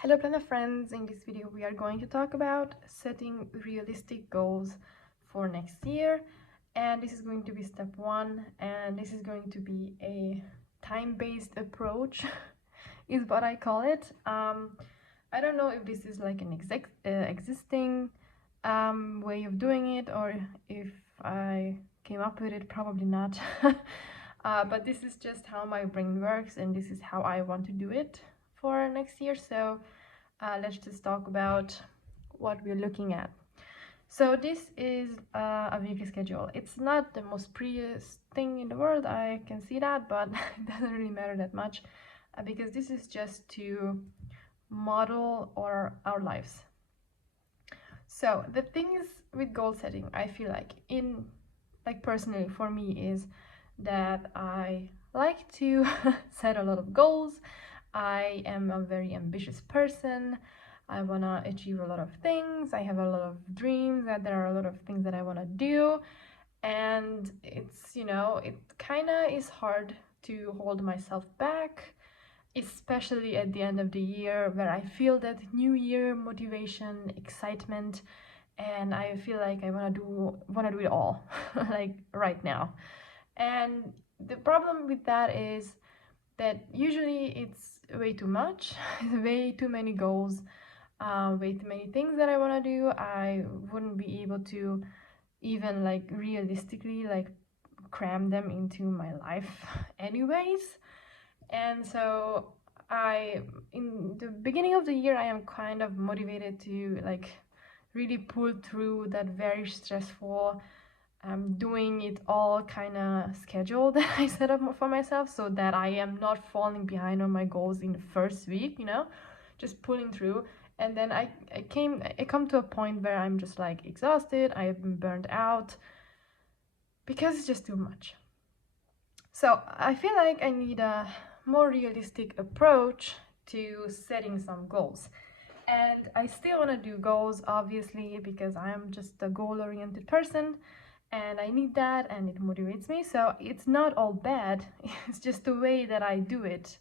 Hello planner friends, in this video we are going to talk about setting realistic goals for next year, and this is going to be step 1, and this is going to be a time-based approach is what I call it. I don't know if this is like an existing way of doing it, or if I came up with it, probably not. But this is just how my brain works, and this is how I want to do it for next year. So let's just talk about what we're looking at. So this is a weekly schedule. It's not the most prettiest thing in the world, I can see that, but it doesn't really matter that much because this is just to model our lives. So the things with goal setting, I feel like personally for me, is that I like to set a lot of goals. I am a very ambitious person. I want to achieve a lot of things. I have a lot of dreams, that there are a lot of things that I want to do. And it's, it kind of is hard to hold myself back, especially at the end of the year, where I feel that new year motivation, excitement, and I feel like I want to do it all like right now. And the problem with that is that usually it's way too much, way too many goals, way too many things that I want to do. I wouldn't be able to even like realistically like cram them into my life anyways. And so in the beginning of the year, I am kind of motivated to like really pull through that very stressful doing it all kind of schedule that I set up for myself, so that I am not falling behind on my goals in the first week, just pulling through. And then I come to a point where I'm just like exhausted, I have been burned out because it's just too much. So I feel like I need a more realistic approach to setting some goals. And I still want to do goals, obviously, because I'm just a goal-oriented person and I need that and it motivates me. So it's not all bad. It's just the way that I do it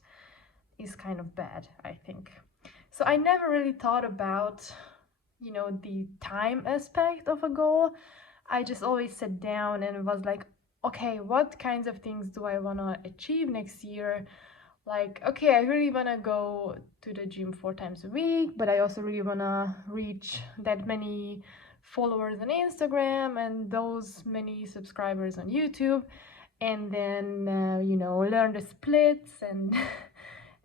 is kind of bad, I think. So I never really thought about, the time aspect of a goal. I just always sat down and was like, okay, what kinds of things do I want to achieve next year? Like, okay, I really want to go to the gym 4 times a week, but I also really want to reach that many followers on Instagram and those many subscribers on YouTube, and then learn the splits and,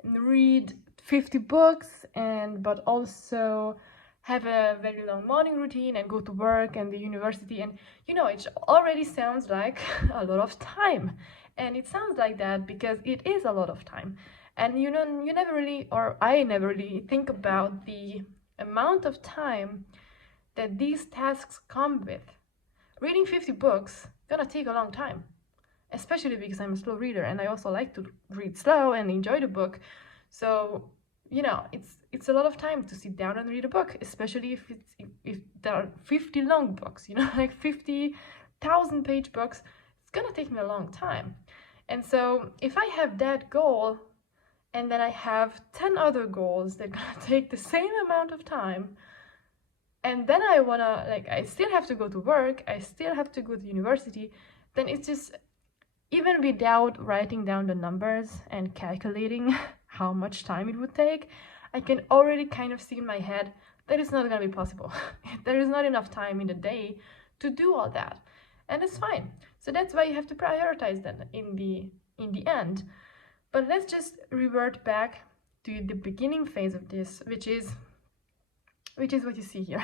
and read 50 books, but also have a very long morning routine and go to work and the university. And it already sounds like a lot of time, and it sounds like that because it is a lot of time. And you never really, or I never really think about the amount of time that these tasks come with. Reading 50 books gonna take a long time, especially because I'm a slow reader and I also like to read slow and enjoy the book. So it's a lot of time to sit down and read a book, especially if there are 50 long books, like 50,000 page books. It's gonna take me a long time. And so if I have that goal and then I have 10 other goals that are gonna take the same amount of time, and then I still have to go to work, I still have to go to university, then it's just, even without writing down the numbers and calculating how much time it would take, I can already kind of see in my head that it's not going to be possible. There is not enough time in the day to do all that, and it's fine. So that's why you have to prioritize then in the end. But let's just revert back to the beginning phase of this, which is what you see here,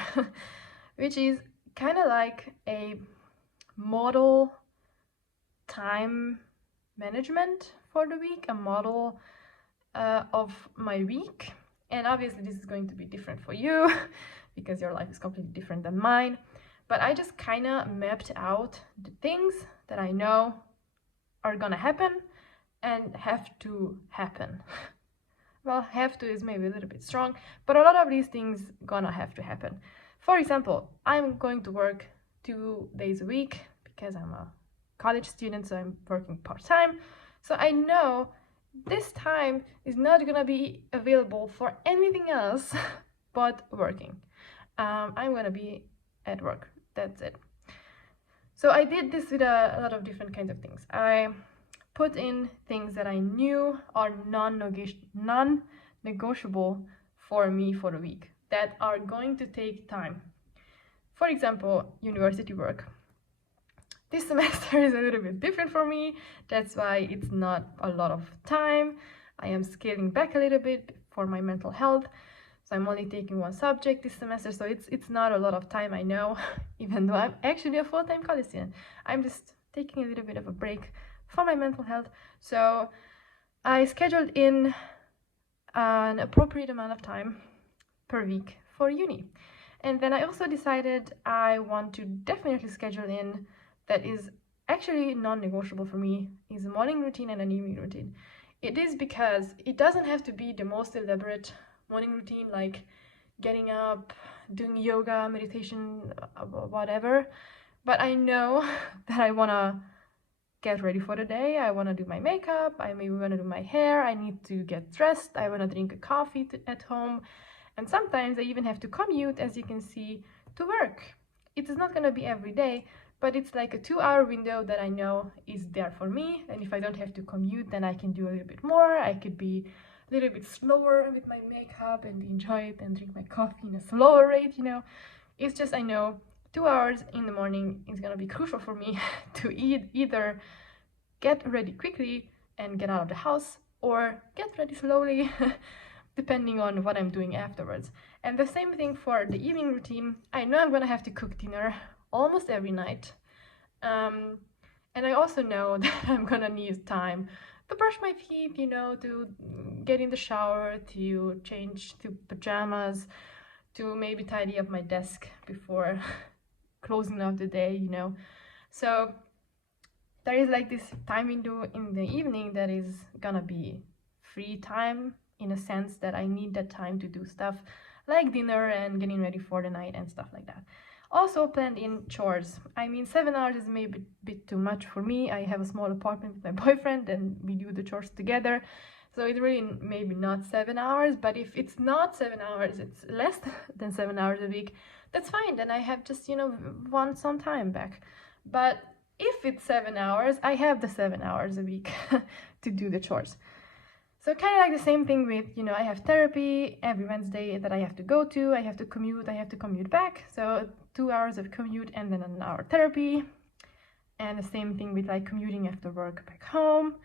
which is kind of like a model time management for the week, a model of my week. And obviously this is going to be different for you because your life is completely different than mine. But I just kind of mapped out the things that I know are gonna happen and have to happen. Well, have to is maybe a little bit strong, but a lot of these things gonna have to happen. For example, I'm going to work 2 days a week because I'm a college student, so I'm working part-time. So I know this time is not gonna be available for anything else but working. I'm gonna be at work. That's it. So I did this with a lot of different kinds of things. I put in things that I knew are non-negotiable for me for the week, that are going to take time. For example, university work. This semester is a little bit different for me. That's why it's not a lot of time. I am scaling back a little bit for my mental health. So I'm only taking one subject this semester, so it's not a lot of time, I know, even though I'm actually a full-time college student. I'm just taking a little bit of a break for my mental health. So I scheduled in an appropriate amount of time per week for uni. And then I also decided I want to definitely schedule in, that is actually non-negotiable for me, is a morning routine and an evening routine. It is because it doesn't have to be the most elaborate morning routine, like getting up, doing yoga, meditation, whatever. But I know that I want to get ready for the day. I want to do my makeup. I maybe want to do my hair. I need to get dressed. I want to drink a coffee at home. And sometimes I even have to commute, as you can see, to work. It is not going to be every day, but it's like a 2-hour window that I know is there for me. And if I don't have to commute, then I can do a little bit more. I could be a little bit slower with my makeup and enjoy it and drink my coffee in a slower rate, you know. It's just, I know 2 hours in the morning is gonna be crucial for me to either get ready quickly and get out of the house, or get ready slowly, depending on what I'm doing afterwards. And the same thing for the evening routine. I know I'm gonna have to cook dinner almost every night. And I also know that I'm gonna need time to brush my teeth, you know, to get in the shower, to change to pajamas, to maybe tidy up my desk before closing out the day, you know. So there is like this time window in the evening that is gonna be free time, in a sense that I need that time to do stuff like dinner and getting ready for the night and stuff like that. Also planned in chores. I mean, 7 hours is maybe a bit too much for me. I have a small apartment with my boyfriend and we do the chores together. So it's really maybe not 7 hours, but if it's not 7 hours, it's less than 7 hours a week, that's fine. Then I have just, you know, want some time back. But if it's 7 hours, I have the 7 hours a week to do the chores. So kind of like the same thing with, you know, I have therapy every Wednesday that I have to go to. I have to commute back. So 2 hours of commute and then an hour therapy. And the same thing with like commuting after work back home,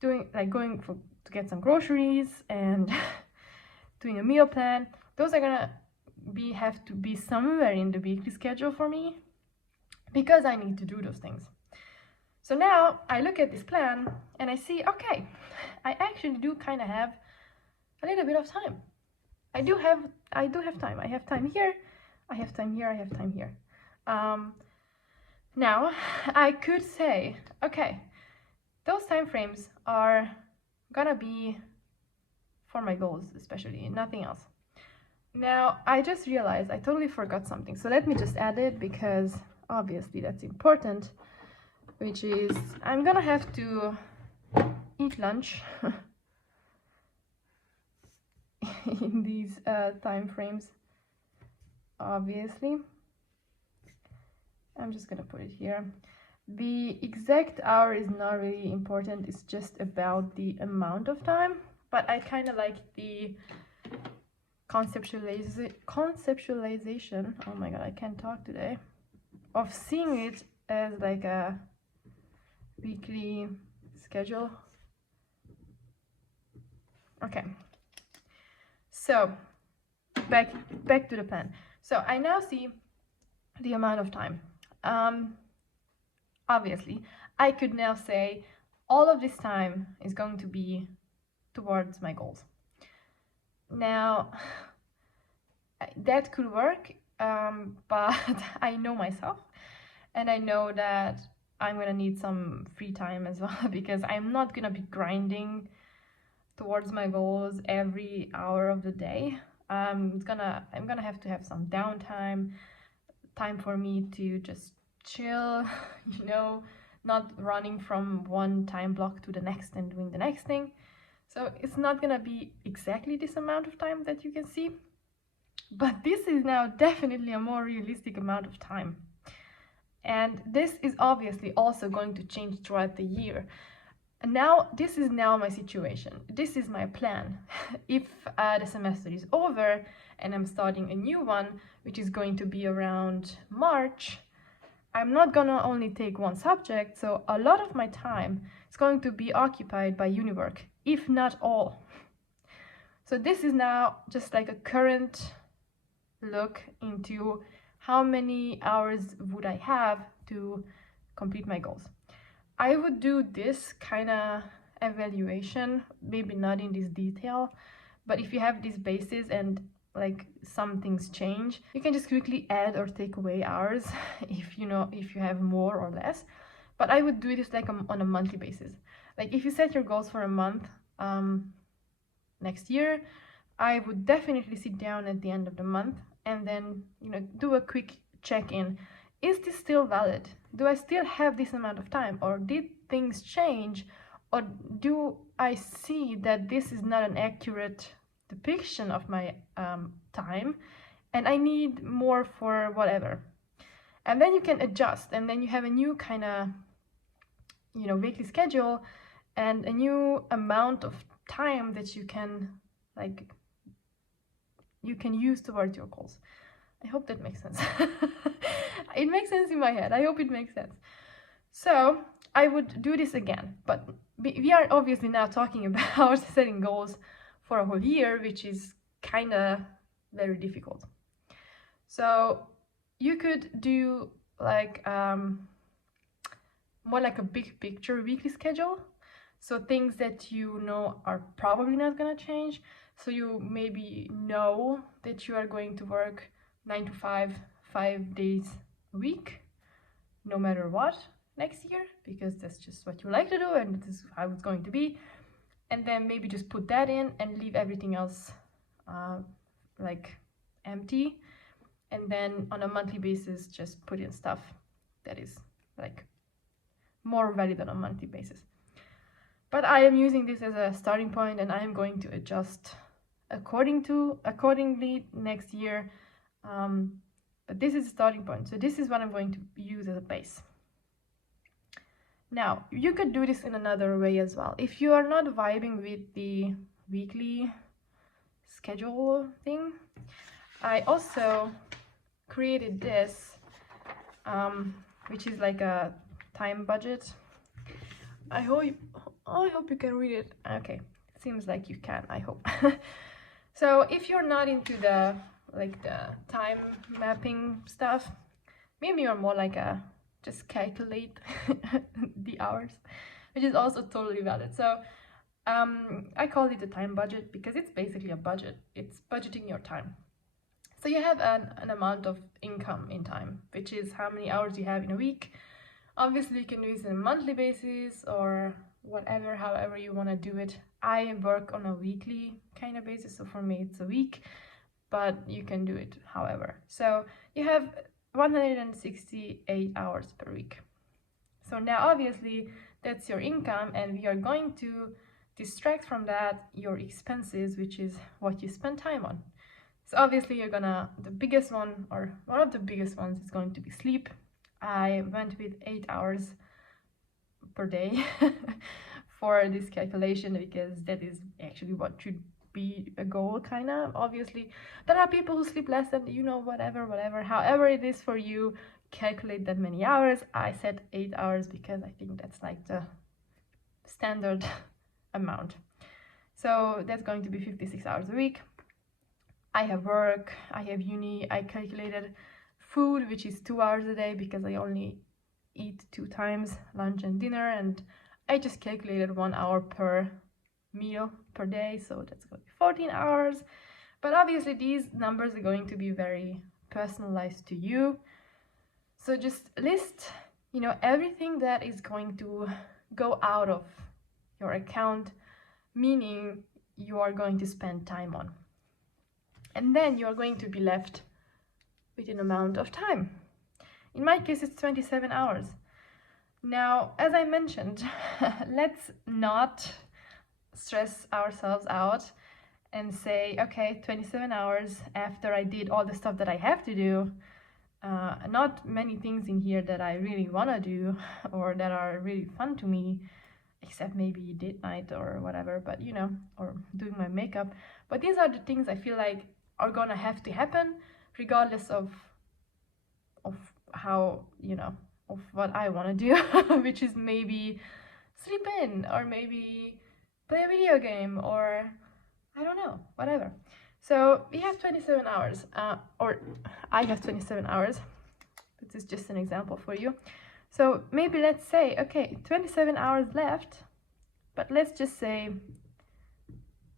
going to get some groceries and doing a meal plan. Those are gonna have to be somewhere in the weekly schedule for me, because I need to do those things. So now I look at this plan and I see, okay, I actually do kind of have a little bit of time. I do have time. I have time here, I have time here, I have time here. Now I could say, okay, those time frames are gonna be for my goals, especially, nothing else. Now I just realized I totally forgot something, so let me just add it, because obviously that's important, which is I'm gonna have to eat lunch in these time frames. Obviously, I'm just gonna put it here. The exact hour is not really important, it's just about the amount of time, but I kind of like the conceptualization, oh my god, I can't talk today, of seeing it as like a weekly schedule. Okay, so back to the plan. So I now see the amount of time. Obviously I could now say all of this time is going to be towards my goals. Now that could work, but I know myself and I know that I'm gonna need some free time as well, because I'm not gonna be grinding towards my goals every hour of the day. I'm gonna have to have some downtime, time for me to just chill, you know, not running from one time block to the next and doing the next thing. So it's not gonna be exactly this amount of time that you can see, but this is now definitely a more realistic amount of time. And this is obviously also going to change throughout the year. And now, this is now my situation. This is my plan. If the semester is over and I'm starting a new one, which is going to be around March, I'm not gonna only take one subject, so a lot of my time is going to be occupied by uni work, if not all. So this is now just like a current look into how many hours would I have to complete my goals. I would do this kind of evaluation, maybe not in this detail, but if you have these bases and like some things change, you can just quickly add or take away hours if you have more or less. But I would do this like on a monthly basis. Like if you set your goals for a month next year, I would definitely sit down at the end of the month and then do a quick check-in. Is this still valid? Do I still have this amount of time, or did things change, or do I see that this is not an accurate depiction of my time and I need more for whatever? And then you can adjust, and then you have a new kind of weekly schedule and a new amount of time that you can use towards your goals. I hope that makes sense. It makes sense in my head. I hope it makes sense. So I would do this again, but we are obviously now talking about setting goals for a whole year, which is kind of very difficult. So you could do like more like a big picture weekly schedule. So things that you know are probably not going to change. So you maybe know that you are going to work 9 to 5 days a week, no matter what, next year, because that's just what you like to do and this is how it's going to be. And then maybe just put that in and leave everything else like empty. And then on a monthly basis, just put in stuff that is like more valid on a monthly basis. But I am using this as a starting point, and I am going to adjust accordingly next year. But this is a starting point. So this is what I'm going to use as a base. Now, you could do this in another way as well. If you are not vibing with the weekly schedule thing, I also created this, which is like a time budget. I hope you can read it. Okay, seems like you can, I hope. So if you're not into the time mapping stuff, maybe you're more like a just calculate the hours, which is also totally valid. So I call it a time budget because it's basically a budget. It's budgeting your time. So you have an amount of income in time, which is how many hours you have in a week. Obviously, you can do this on a monthly basis or whatever, however you want to do it. I work on a weekly kind of basis, so for me it's a week, but you can do it however. So you have 168 hours per week. So now obviously that's your income, and we are going to distract from that your expenses, which is what you spend time on. So obviously the biggest one, or one of the biggest ones, is going to be sleep. I went with 8 hours per day for this calculation because that is actually what should be a goal, kind of. Obviously there are people who sleep less than whatever, however it is for you, calculate that many hours. I said 8 hours because I think that's like the standard amount. So that's going to be 56 hours a week. I have work, I have uni. I calculated food, which is 2 hours a day because I only eat 2 times, lunch and dinner, and I just calculated 1 hour per meal per day, so that's going to be 14 hours. But obviously these numbers are going to be very personalized to you, so just list everything that is going to go out of your account, meaning you are going to spend time on, and then you're going to be left with an amount of time. In my case, it's 27 hours. Now, as I mentioned, let's not stress ourselves out and say, okay, 27 hours after I did all the stuff that I have to do, not many things in here that I really want to do or that are really fun to me, except maybe date night or whatever, but you know, or doing my makeup. But these are the things I feel like are gonna have to happen regardless of how, you know, of what I want to do, which is maybe sleep in or maybe play a video game or I don't know, whatever. So we have 27 hours, or I have 27 hours. This is just an example for you. So maybe let's say, okay, 27 hours left, but let's just say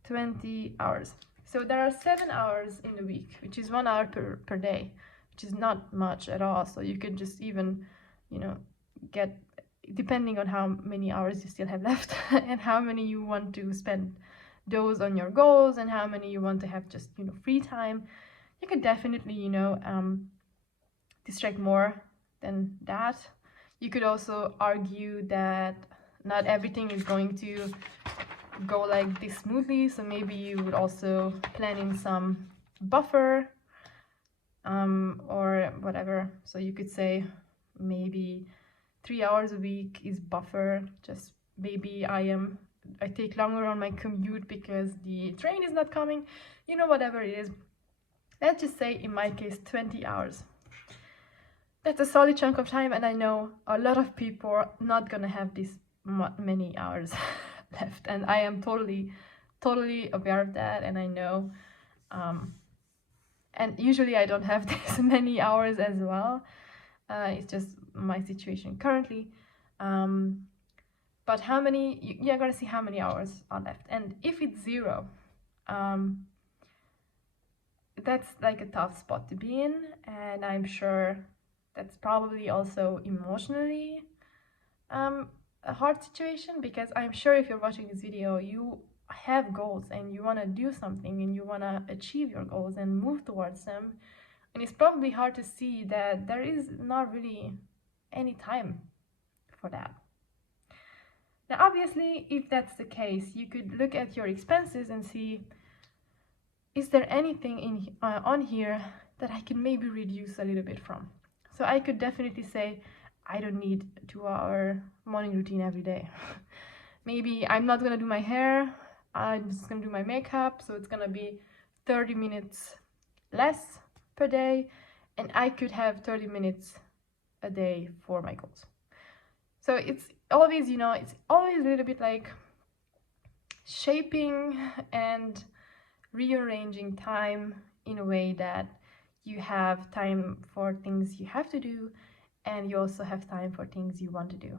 20 hours. So there are 7 hours in the week, which is 1 hour per day, which is not much at all. So you could just even, you know, get, depending on how many hours you still have left and how many you want to spend those on your goals and how many you want to have just, you know, free time, you could definitely, you know, distract more than that. You could also argue that not everything is going to go like this smoothly, so maybe you would also plan in some buffer or whatever. So you could say maybe 3 hours a week is buffer, just maybe I take longer on my commute because the train is not coming, you know, whatever it is. Let's just say in my case 20 hours. That's a solid chunk of time, and I know a lot of people are not gonna have this many hours left, and I am totally aware of that, and I know and usually I don't have this many hours as well. It's just my situation currently. But how many, you're gonna see how many hours are left. And if it's 0, that's like a tough spot to be in. And I'm sure that's probably also emotionally a hard situation, because I'm sure if you're watching this video, you have goals and you wanna do something and you wanna achieve your goals and move towards them. And it's probably hard to see that there is not really any time for that. Now, obviously, if that's the case, you could look at your expenses and see, is there anything on here that I can maybe reduce a little bit from? So I could definitely say, I don't need a 2-hour morning routine every day. Maybe I'm not gonna do my hair, I'm just gonna do my makeup, so it's gonna be 30 minutes less per day, and I could have 30 minutes a day for my goals. So it's always, you know, it's always a little bit like shaping and rearranging time in a way that you have time for things you have to do and you also have time for things you want to do,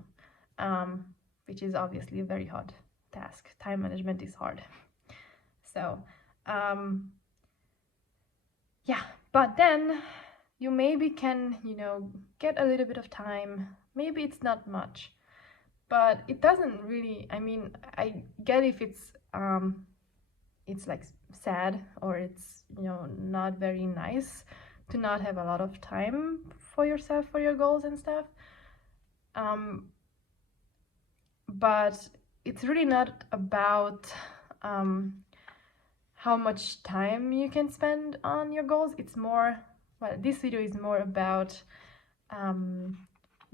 which is obviously a very hard task. Time management is hard. So yeah, but then you maybe can, you know, get a little bit of time. Maybe it's not much, but it doesn't really, I mean, I get if it's like sad or it's, you know, not very nice to not have a lot of time for yourself, for your goals and stuff. But it's really not about how much time you can spend on your goals. It's more, well, this video is more about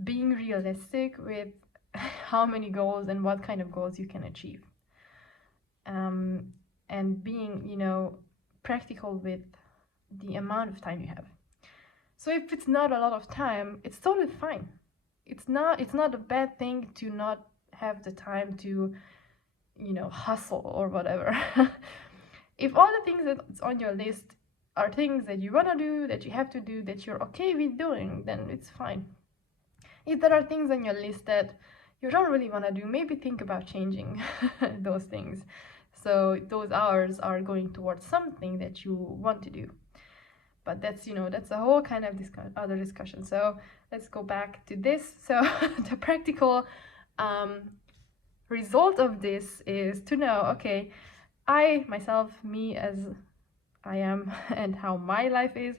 being realistic with how many goals and what kind of goals you can achieve. And being, you know, practical with the amount of time you have. So if it's not a lot of time, it's totally fine. It's not a bad thing to not have the time to, you know, hustle or whatever. If all the things that's on your list are things that you want to do, that you have to do, that you're okay with doing, then it's fine. If there are things on your list that you don't really want to do, maybe think about changing those things. So those hours are going towards something that you want to do. But that's, you know, that's a whole kind of other discussion. So let's go back to this. So the practical result of this is to know, okay, I, myself, me as I am and how my life is,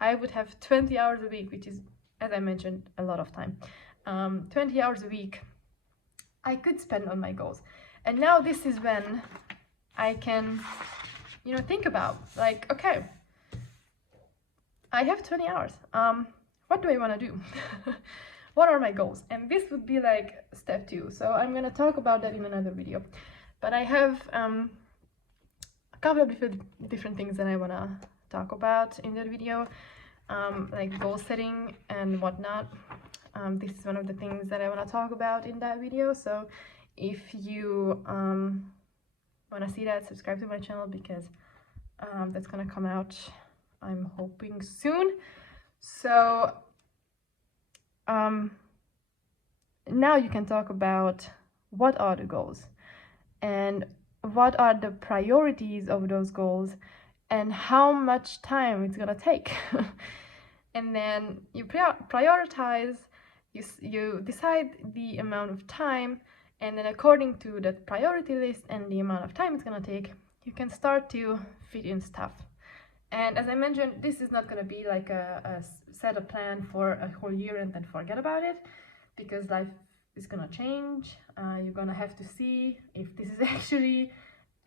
I would have 20 hours a week, which is, as I mentioned, a lot of time. 20 hours a week I could spend on my goals. And now this is when I can, you know, think about, like, okay, I have 20 hours. What do I want to do? What are my goals? And this would be like step 2. So I'm going to talk about that in another video. But I have a couple of different things that I want to talk about in that video, like goal setting and whatnot. This is one of the things that I want to talk about in that video. So if you want to see that, subscribe to my channel, because that's going to come out, I'm hoping, soon. So now you can talk about what are the goals and what are the priorities of those goals and how much time it's gonna take. And then you prioritize, you decide the amount of time, and then according to that priority list and the amount of time it's gonna take, you can start to fit in stuff. And as I mentioned, this is not going to be like a set a plan for a whole year and then forget about it, because life is going to change. You're going to have to see if this is actually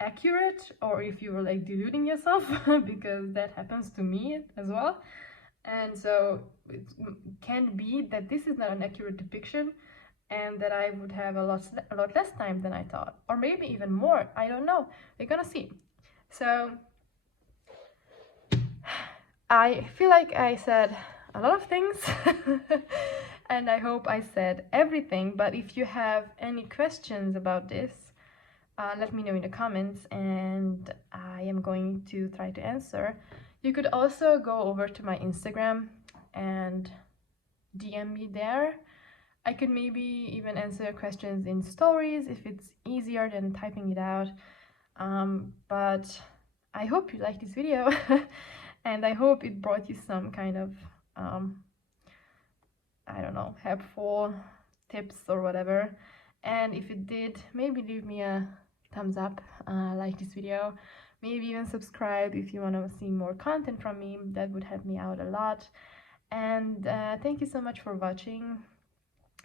accurate or if you were like deluding yourself, because that happens to me as well. And so it can be that this is not an accurate depiction and that I would have a lot less time than I thought, or maybe even more. I don't know. We're going to see. So I feel like I said a lot of things and I hope I said everything, but if you have any questions about this, let me know in the comments and I am going to try to answer. You could also go over to my Instagram and DM me there. I could maybe even answer questions in stories if it's easier than typing it out. But I hope you liked this video. And I hope it brought you some kind of, I don't know, helpful tips or whatever. And if it did, maybe leave me a thumbs up, like this video, maybe even subscribe if you want to see more content from me. That would help me out a lot. And thank you so much for watching.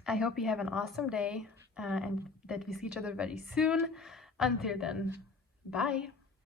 I hope you have an awesome day and that we see each other very soon. Until then, bye.